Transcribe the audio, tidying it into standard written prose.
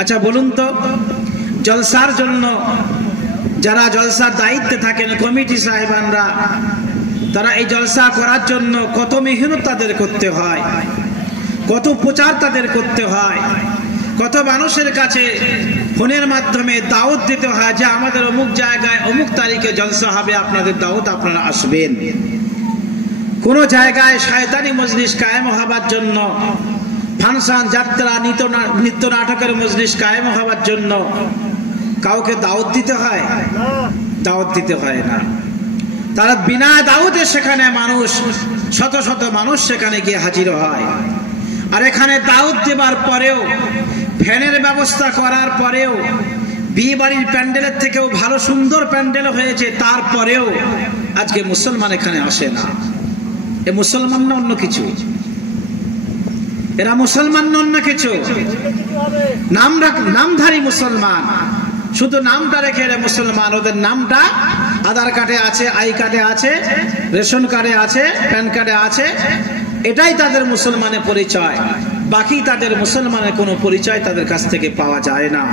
আচ্ছা বলুন তো, জলসার জন্য যারা জলসার দায়িত্বে থাকেন, কমিটি সাহেবানরা, তারা এই জলসা করার জন্য কত মেহনত তাদের করতে হয়, কত প্রচার তাদের করতে হয়, কত মানুষের কাছে ফোনের মাধ্যমে দাওয়াত দিতে হয় যে আমাদের অমুক জায়গায় অমুক তারিখে জলসা হবে, আপনাদের দাওয়াত, আপনারা আসবেন। কোন জায়গায় শয়তানি মজলিস কায়েম হবার জন্য, ফাংশন, যাত্রা, নৃত্য নাটকের মজলিস কায়েম হবার জন্য কাউকে দাওয়াত দিতে হয়? দাওয়াত দিতে হয় না। তারা বিনা দাওয়াতে সেখানে মানুষ, শত শত মানুষ সেখানে গিয়ে হাজির হয়। আর এখানে দাওয়াত দেবার পরেও, ফ্যানের ব্যবস্থা করার পরেও, বিয়ে বাড়ির প্যান্ডেলের থেকেও ভালো সুন্দর প্যান্ডেল হয়েছে, তারপরেও আজকে মুসলমান এখানে আসে না। এ মুসলমান না অন্য কিছু? এরা মুসলমান না অন্য কিছু? নামধারী মুসলমান, শুধু নামটা রেখে এরা মুসলমান। ওদের নামটা আধার কার্ডে আছে, আই কার্ডে আছে, রেশন কার্ডে আছে, প্যান কার্ডে আছে, এটাই তাদের মুসলমানের পরিচয়। বাকি তাদের মুসলমানের কোনো পরিচয় তাদের কাছ থেকে পাওয়া যায় না।